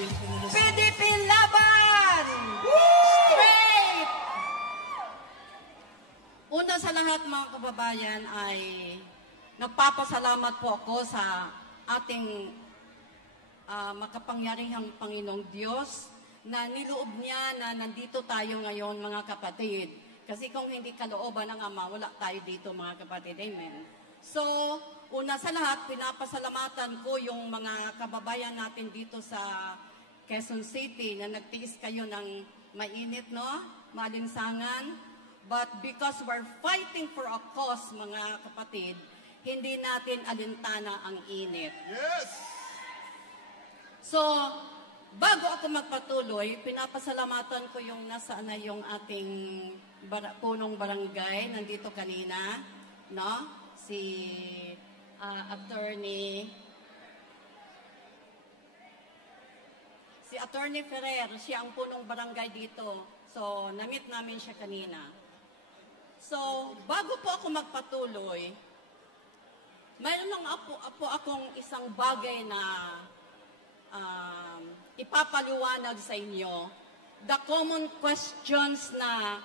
PDP laban! Straight! Una sa lahat mga kababayan ay nagpapasalamat po ako sa ating makapangyarihang Panginoong Diyos na niloob niya na nandito tayo ngayon mga kapatid. Kasi kung hindi kalooban ng Ama, wala tayo dito mga kapatid. Amen. So, una sa lahat, pinapasalamatan ko yung mga kababayan natin dito sa Quezon City na nagtiis kayo ng mainit, no? Malinsangan. But because we're fighting for a cause, mga kapatid, hindi natin alintana ang init. Yes! So, bago ako magpatuloy, pinapasalamatan ko yung nasaan na yung ating punong barangay, nandito kanina, no? Si Attorney Ferrer, siya ang punong barangay dito. So, na-meet namin siya kanina. So, bago po ako magpatuloy, mayroon lang po akong isang bagay na ipapaliwanag sa inyo. The common questions na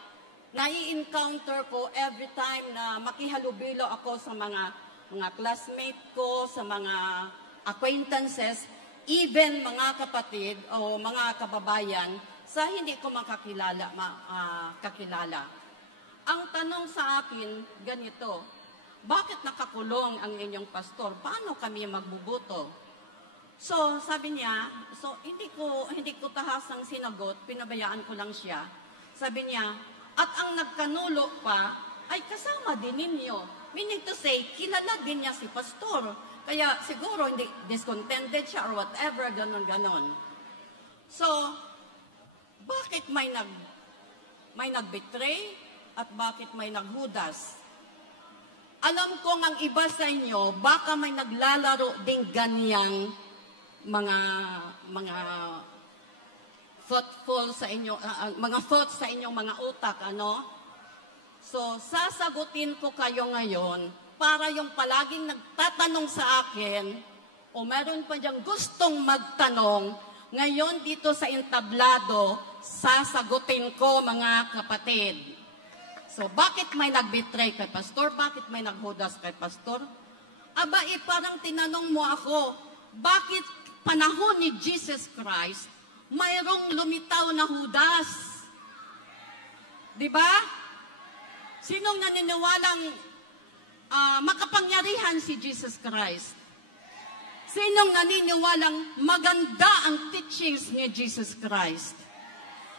nai-encounter ko every time na makihalubilo ako sa mga classmate ko, sa mga acquaintances, even mga kapatid o mga kababayan sa hindi ko kakilala. Ang tanong sa akin, ganito, bakit nakakulong ang inyong pastor? Paano kami magbubuto? So, sabi niya, hindi ko tahasang sinagot, pinabayaan ko lang siya. Sabi niya, at ang nagkanulo pa, ay kasama din ninyo. Meaning to say, kilala din niya si pastor. Kaya siguro hindi discontented siya or whatever, ganon. So, bakit may nag-betray? At bakit may naghudas? Alam kong ang iba sa inyo, baka may naglalaro ding ganyang mga thoughts sa inyong mga utak, ano? So, sasagutin ko kayo ngayon para yung palaging nagtatanong sa akin o meron pa diyang gustong magtanong, ngayon dito sa entablado, sasagutin ko mga kapatid. So, bakit may nag-betray kay pastor? Bakit may naghudas kay pastor? Aba, parang tinanong mo ako, bakit panahon ni Jesus Christ, mayroong lumitaw na hudas? Diba? Sinong naniniwalang makapangyarihan si Jesus Christ? Sinong naniniwalang maganda ang teachings ni Jesus Christ?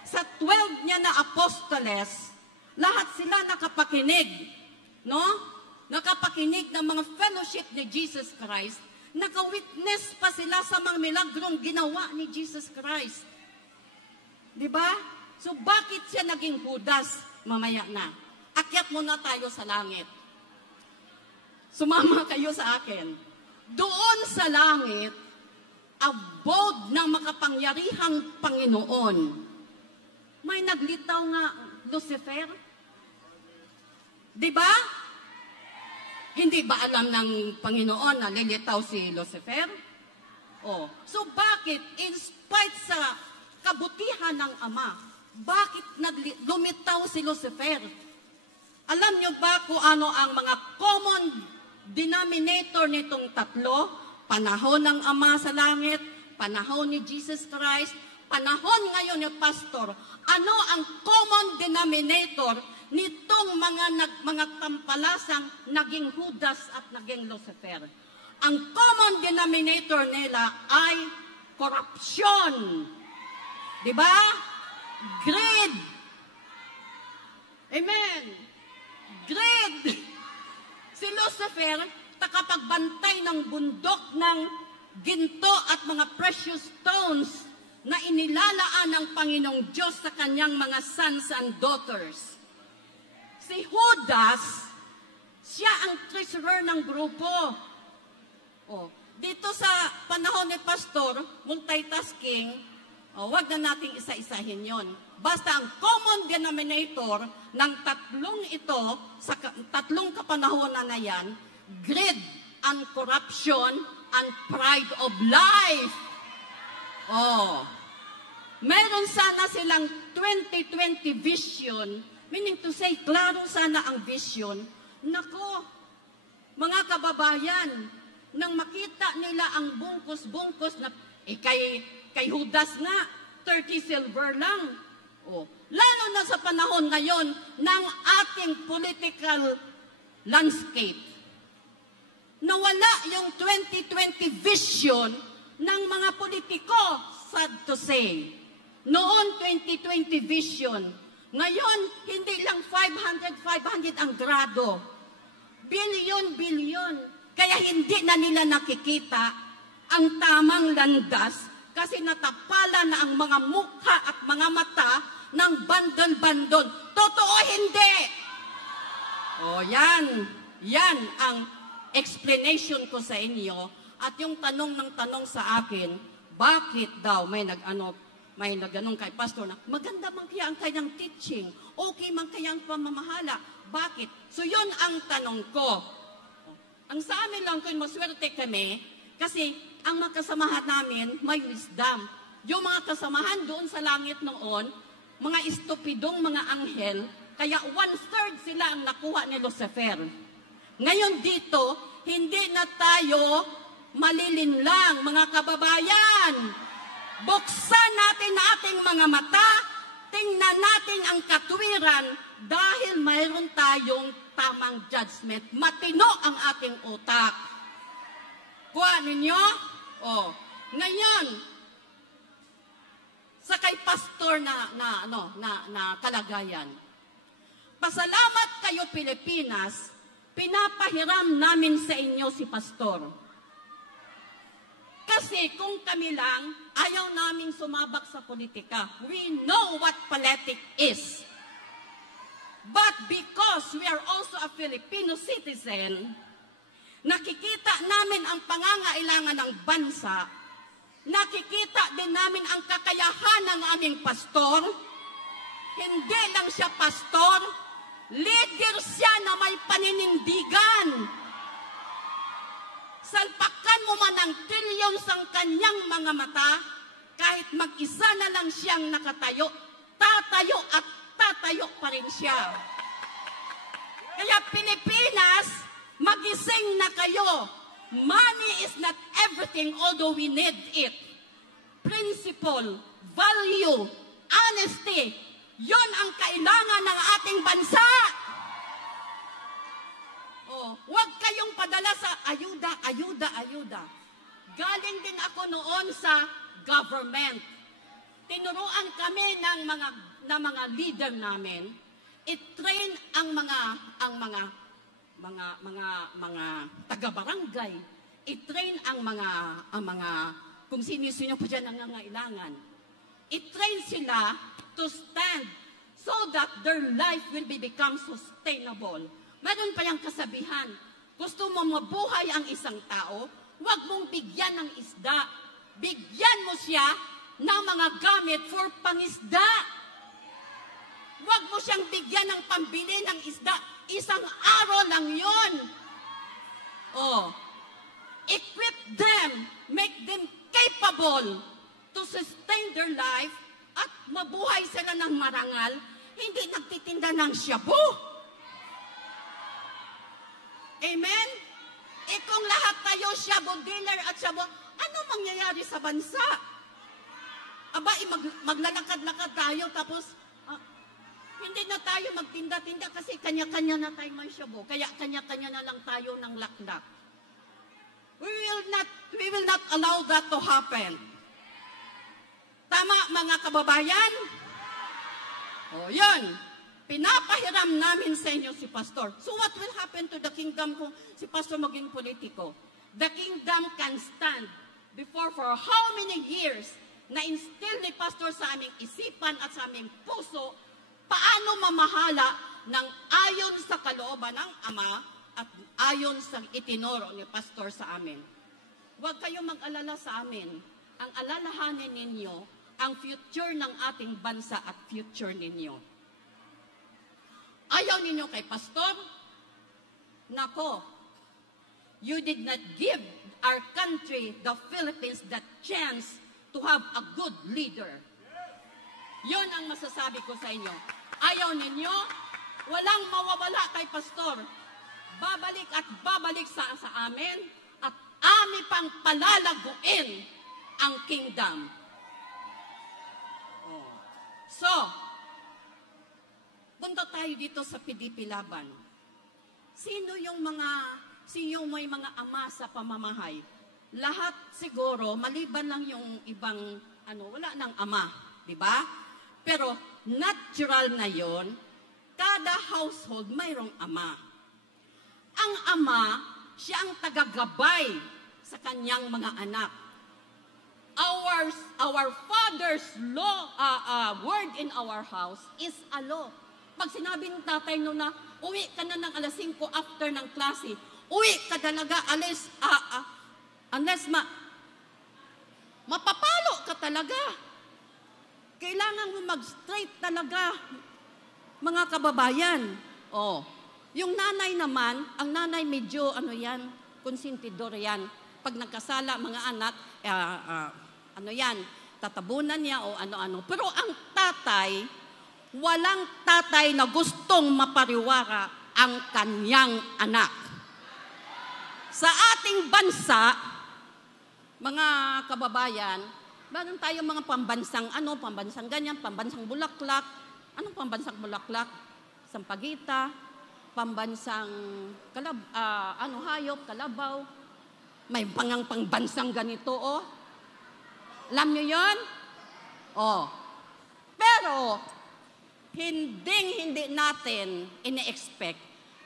Sa 12 niya na apostoles, lahat sila nakapakinig, no? Nakapakinig ng mga fellowship ni Jesus Christ. Naka-witness pa sila sa mga milagrong ginawa ni Jesus Christ. Diba? So, bakit siya naging hudas? Mamaya na. Akyat muna tayo sa langit. Sumama kayo sa akin. Doon sa langit, abode ng makapangyarihang Panginoon. May naglitaw nga Lucifer. Diba? Hindi ba alam ng Panginoon na lilitaw si Lucifer? Oh. So bakit, in spite sa kabutihan ng Ama, bakit lumitaw si Lucifer? Alam niyo ba kung ano ang mga common denominator nitong tatlo? Panahon ng Ama sa langit, panahon ni Jesus Christ, panahon ngayon ni Pastor. Ano ang common denominator nitong mga tampalasang naging Judas at naging Lucifer? Ang common denominator nila ay corruption. Diba? Greed. Amen. Greed. Si Lucifer, takapagbantay ng bundok ng ginto at mga precious stones na inilalaan ng Panginoong Diyos sa kanyang mga sons and daughters. Si Judas, siya ang treasurer ng grupo. Oh, dito sa panahon ni Pastor, multitasking, wag na nating isa-isahin yon. Basta ang common denominator ng tatlong ito, sa tatlong kapanahonan na yan, greed and corruption and pride of life. Oh, meron sana silang 2020 vision, meaning to say, klaro sana ang vision. Nako, mga kababayan, nang makita nila ang bungkus-bungkus na, kay Judas nga, 30 silver lang. Oh, lalo na sa panahon ngayon ng ating political landscape. Nawala yung 2020 vision ng mga politiko, sad to say. Noon, 2020 vision. Ngayon, hindi lang 500 ang grado. Bilyon. Kaya hindi na nila nakikita ang tamang landas kasi natapala na ang mga mukha at mga mata ng bandol-bandol. Totoo, hindi! O yan. Yan ang explanation ko sa inyo. At yung tanong ng tanong sa akin, bakit daw may nagganong kay pastor na maganda man kaya ang kanyang teaching, okay man kaya ang pamamahala, bakit? So yun ang tanong ko. Ang sa amin lang kung maswerte kami, kasi ang mga kasamahan namin may wisdom. Yung mga kasamahan doon sa langit noon, mga estupidong mga anghel, kaya 1/3 sila ang nakuha ni Lucifer. Ngayon dito, hindi na tayo malilinlang, mga kababayan. Buksan natin ating mga mata, tingnan natin ang katwiran dahil mayroon tayong tamang judgment. Matino ang ating utak. Kuha ninyo? Oh, ngayon, sa kay pastor na kalagayan. Pasalamat kayo Pilipinas, pinapahiram namin sa inyo si pastor. Kasi kung kami lang, ayaw naming sumabak sa politika. We know what politics is. But because we are also a Filipino citizen, nakikita namin ang pangangailangan ng bansa, nakikita din namin ang kakayahan ng aming pastor. Hindi lang siya pastor, leader siya na may paninindigan. Salpakan mo man ng trillions ang kanyang mga mata, kahit mag-isa na lang siyang nakatayo, tatayo at tatayo pa rin siya. Kaya Pilipinas, magising na kayo. Money is not everything, although we need it. Principle, value, honesty, yon ang kailangan ng ating bansa. Oh, huwag kayong padala sa ayuda. Galing din ako noon sa government. Tinuruan kami ng mga leader namin, i-train ang mga taga-barangay, i-train ang mga kung sino-sino pa dyan nangangailangan. I-train sila to stand so that their life will become sustainable. Meron pa yung kasabihan, gusto mo mabuhay ang isang tao, huwag mong bigyan ng isda. Bigyan mo siya ng mga gamit for pangisda. Huwag mo siyang bigyan ng pambili ng isda. Isang araw lang yun. Oh, equip them, make them capable to sustain their life at mabuhay sila ng marangal, hindi nagtitinda ng shabu. Amen? Kung lahat tayo shabu dealer at shabu, ano mangyayari sa bansa? Aba, maglalakad-lakad tayo tapos hindi na tayo magtinda-tinda kasi kanya-kanya na tayo may shabu. Kaya kanya-kanya na lang tayo ng laklak. We will not allow that to happen. Tama, mga kababayan? O, yun. Pinapahiram namin sa inyo si pastor. So what will happen to the kingdom kung si pastor maging politiko? The kingdom can stand before for how many years na instill ni pastor sa aming isipan at sa aming puso paano mamahala ng ayon sa kalooban ng Ama at ayon sa itinuro ni pastor sa amin. Huwag kayong mag-alala sa amin. Ang alalahanin ninyo, ang future ng ating bansa at future ninyo. Ayaw ninyo kay pastor? Nako, you did not give our country, the Philippines, that chance to have a good leader. Yun ang masasabi ko sa inyo. Ayaw ninyo, walang mawawala kay pastor. Babalik at babalik sa amin at ami pang palalaguin ang kingdom. So, punta tayo dito sa PDP Laban. Sino may mga ama sa pamamahay? Lahat siguro, maliban lang yung ibang, wala nang ama, di ba? Pero natural na yon, kada household mayroong ama. Ang ama, siya ang tagagabay sa kanyang mga anak. Our father's law, word in our house is a law. Pag sinabi ng tatay no na, uwi ka na ng alas 5 after ng klase, uwi ka talaga unless mapapalo ka talaga. Kailangan mo mag-straight talaga, mga kababayan. Yung nanay naman, ang nanay medyo, konsentidor yan. Pag nagkasala, mga anak, tatabunan niya o ano-ano. Pero ang tatay, walang tatay na gustong mapariwara ang kanyang anak. Sa ating bansa, mga kababayan, meron tayong mga pambansang pambansang ganyan, pambansang bulaklak. Anong pambansang bulaklak? Sampagita, pambansang hayop, kalabaw. May pangbansang ganito, Alam nyo yun? Pero, hindi natin ini-expect.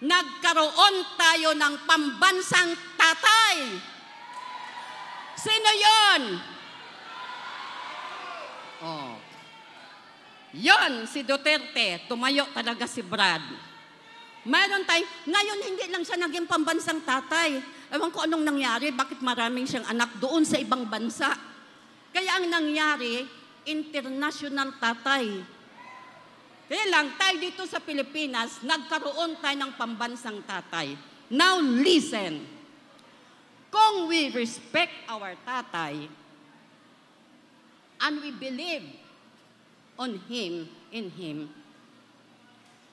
Nagkaroon tayo ng pambansang tatay. Sino yun? Yun, si Duterte. Tumayo talaga si Brad. Mayroon tayo, ngayon hindi lang siya naging pambansang tatay. Ewan ko anong nangyari, bakit maraming siyang anak doon sa ibang bansa. Kaya ang nangyari, international tatay. Kaya lang, tayo dito sa Pilipinas, nagkaroon tayo ng pambansang tatay. Now listen, kung we respect our tatay, and we believe in him,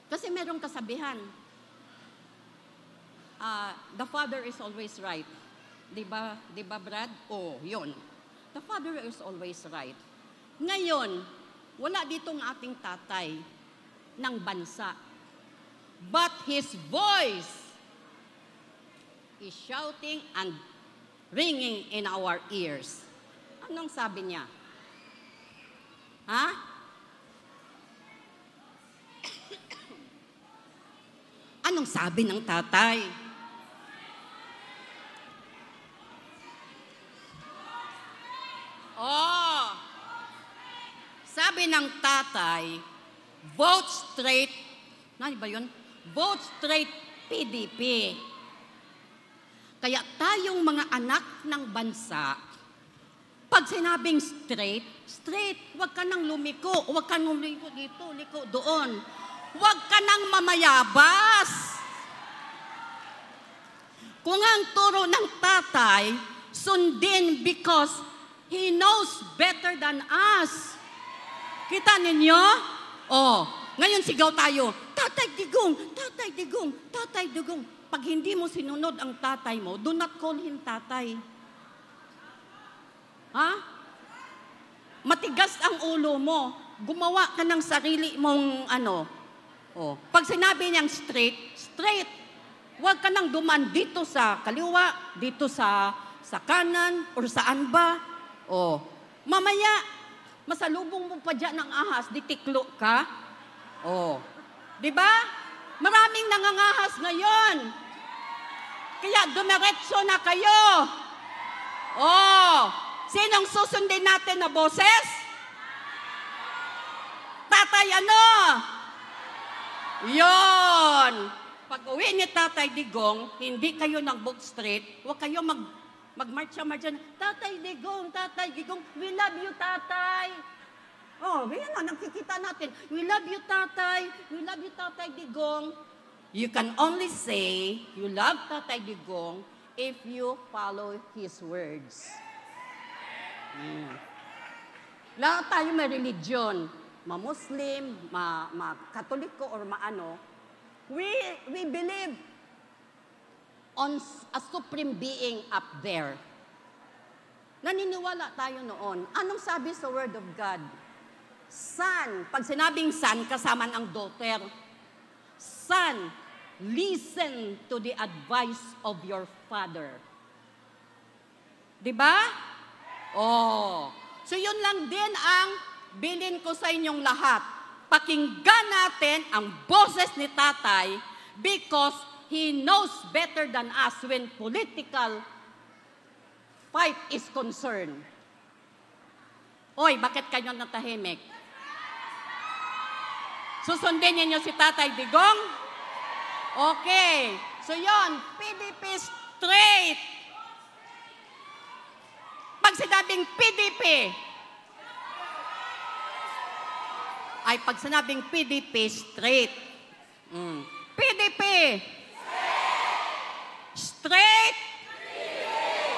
kasi merong kasabihan, the father is always right. Diba Brad? Yun. The father is always right. Ngayon, wala ditong ating tatay ng bansa. But his voice is shouting and ringing in our ears. Anong sabi niya? Anong sabi ng tatay? Sabi ng tatay, vote straight, ba yun? Vote straight PDP. Kaya tayong mga anak ng bansa, pag sinabing straight, huwag ka nang lumiko, huwag ka nang lumiko dito, liko doon. Huwag ka nang mamayabas. Kung ang turo ng tatay, sundin because he knows better than us. Kita ninyo? Ngayon sigaw tayo, Tatay Digong, Tatay Digong, Tatay Digong. Pag hindi mo sinunod ang tatay mo, do not call him tatay. Matigas ang ulo mo. Gumawa ka ng sarili mong Pag sinabi niyang straight. Huwag ka nang duman dito sa kaliwa, dito sa kanan, or saan ba. Mamaya, masalubong mo pa dyan ng ahas, ditiklo ka. Diba? Maraming nangangahas ngayon. Kaya dumiretso na kayo. Sinong susundin natin na boses? Tatay Yon. Pag uwi ni Tatay Digong, hindi kayo nag-vote straight, huwag kayo mag-marcha-marcha. Tatay Digong, we love you, Tatay. Yan nakikita natin. We love you, Tatay. We love you, Tatay Digong. You can only say you love Tatay Digong if you follow his words. Lahat tayo may religion. Ma-Muslim, ma-Katoliko, or maano. We believe on a supreme being up there. Naniniwala tayo noon. Anong sabi sa Word of God? Son, pag sinabing son, kasama ang daughter. Son, listen to the advice of your father. Diba? Oh. So yun lang din ang bilin ko sa inyong lahat. Pakinggan natin ang boses ni tatay because he knows better than us when political fight is concerned. Oy, bakit kayo natahimik? Susundin niyo si Tatay Digong? Okay. So yon, PDP straight. Pag sinabing PDP, ay pag sinabing PDP straight. PDP straight.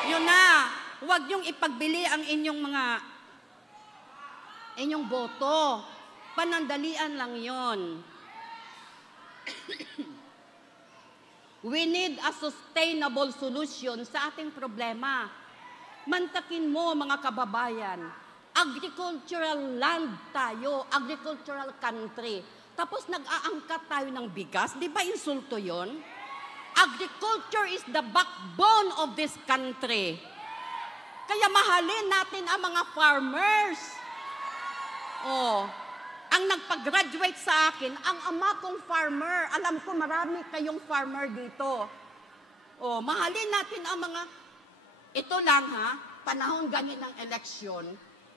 Yun na. Huwag niyong ipagbili ang inyong boto. Panandalian lang yon. We need a sustainable solution sa ating problema. Mantakin mo, mga kababayan, agricultural land tayo, agricultural country. Tapos nag-aangkat tayo ng bigas. Di ba insulto yon? Agriculture is the backbone of this country. Kaya mahalin natin ang mga farmers. Oh, ang nagpag-graduate sa akin, ang ama kong farmer. Alam ko marami kayong farmer dito. Oh, mahalin natin ang mga, ito lang ha, panahon ganyan ng eleksyon.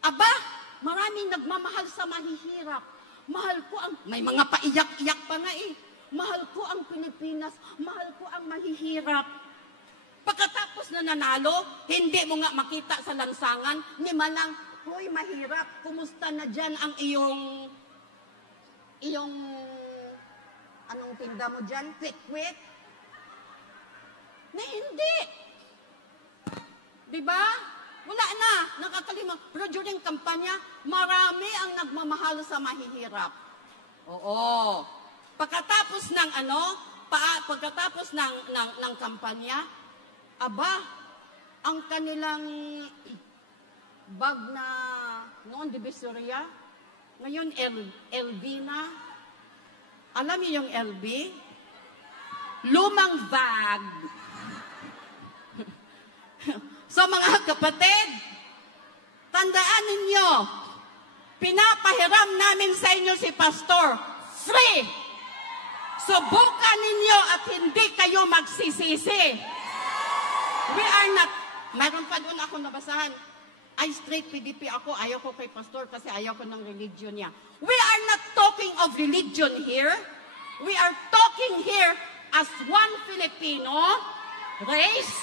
Aba, maraming nagmamahal sa mahihirap. Mahal ko ang, may mga paiyak-iyak pa nga eh. Mahal ko ang Pilipinas, mahal ko ang mahihirap. Pagkatapos na nanalo, hindi mo nga makita sa lansangan, ni manang, hoy, mahirap, kumusta na dyan ang iyong, anong tinda mo dyan? Quick-quick? Na hindi. Diba? Wala na, nakakalimang. Pero during kampanya, marami ang nagmamahal sa mahihirap. Oo. Pagkatapos ng kampanya, aba, ang kanilang bag na noon Divisoria, ngayon LB na. Alam niyo yung LB? Lumang bag. So mga kapatid, tandaan ninyo, pinapahiram namin sa inyo si Pastor, free. Subukan ninyo at hindi kayo magsisisi. We are not, mayroon pa doon ako nabasahan, ay straight PDP ako, ayaw ko kay Pastor kasi ayaw ko ng religion niya. We are not talking of religion here. We are talking here as one Filipino race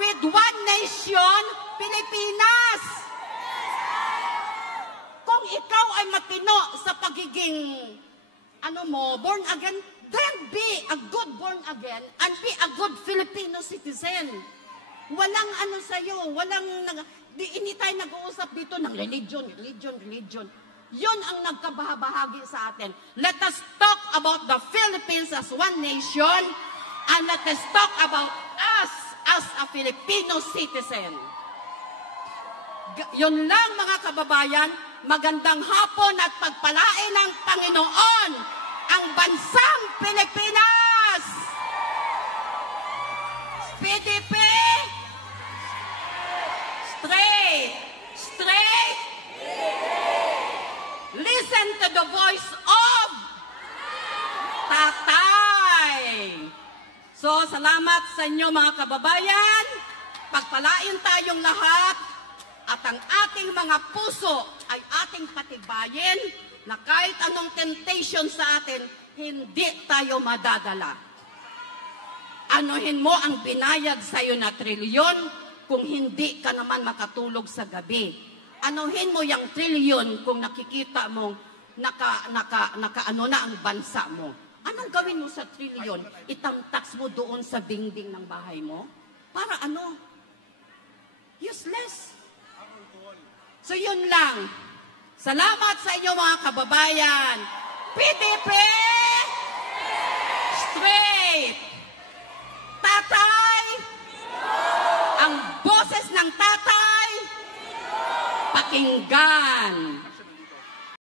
with one nation, Pilipinas. Kung ikaw ay matino sa pagiging born again, then be a good born again and be a good Filipino citizen. Walang sa'yo, hindi tayo nag-uusap dito ng religion. Yun ang nagkabahagi sa atin. Let us talk about the Philippines as one nation and let us talk about us as a Filipino citizen. Yun lang mga kababayan, magandang hapon at pagpalain ng Panginoon ang bansang Pilipinas! PDP! Straight! Listen to the voice of Tatay! So, salamat sa inyo mga kababayan. Pagpalain tayong lahat at ang ating mga puso ay ating patibayin na kahit anong temptation sa atin, hindi tayo madadala. Anuhin mo ang binayad sa iyo na trilyon kung hindi ka naman makatulog sa gabi. Anuhin mo yung trilyon kung nakikita mong nakaano na ang bansa mo. Anong gawin mo sa trilyon? Itamtax mo doon sa dingding ng bahay mo? Para ano? Useless. So yun lang. Salamat sa inyo mga kababayan. PDP! Straight! Tatay! Ang boses ng tatay! Pakinggan!